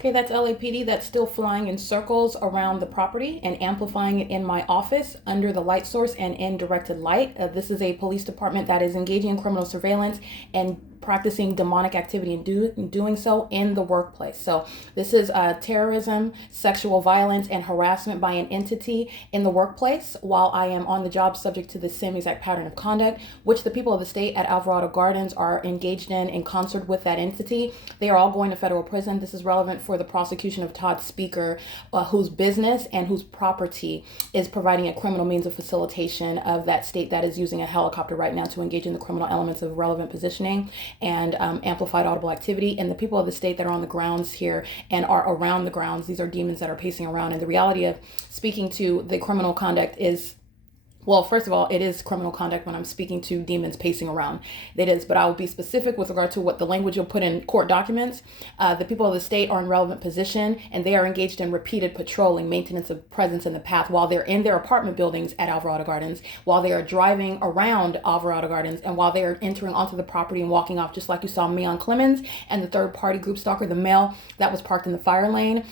Okay, that's LAPD. That's still flying in circles around the property and amplifying it in my office under the light source and in directed light. This is a police department that is engaging in criminal surveillance and practicing demonic activity and doing so in the workplace. So this is terrorism, sexual violence, and harassment by an entity in the workplace while I am on the job, subject to the same exact pattern of conduct, which the people of the state at Alvarado Gardens are engaged in concert with that entity. They are all going to federal prison. This is relevant for the prosecution of Todd Speaker, whose business and whose property is providing a criminal means of facilitation of that state that is using a helicopter right now to engage in the criminal elements of relevant positioning and amplified audible activity. And the people of the state that are on the grounds here and are around the grounds, these are demons that are pacing around. And the reality of speaking to the criminal conduct is, well, first of all, it is criminal conduct when I'm speaking to demons pacing around. It is, but I will be specific with regard to what the language you'll put in court documents. The people of the state are in relevant position and they are engaged in repeated patrolling, maintenance of presence in the path while they're in their apartment buildings at Alvarado Gardens, while they are driving around Alvarado Gardens, and while they are entering onto the property and walking off, just like you saw me on Clemens and the third party group stalker, the male that was parked in the fire lane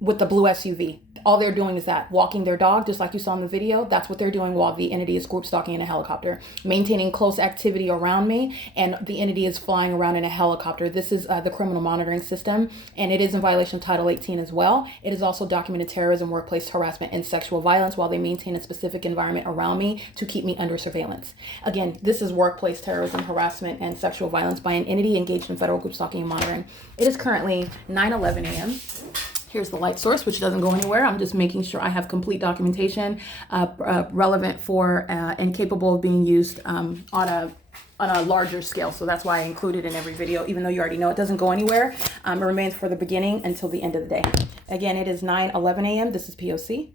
with the blue SUV. All they're doing is that, walking their dog, just like you saw in the video. That's what they're doing while the entity is group stalking in a helicopter, maintaining close activity around me, and the entity is flying around in a helicopter. This is the criminal monitoring system, and it is in violation of Title 18 as well. It is also documented terrorism, workplace harassment, and sexual violence while they maintain a specific environment around me to keep me under surveillance. Again, this is workplace terrorism, harassment, and sexual violence by an entity engaged in federal group stalking and monitoring. It is currently 9:11 a.m. Here's the light source, which doesn't go anywhere. I'm just making sure I have complete documentation relevant for and capable of being used on a larger scale. So that's why I include it in every video, even though you already know it doesn't go anywhere. It remains for the beginning until the end of the day. Again, it is 9:11 a.m. This is P.O.C.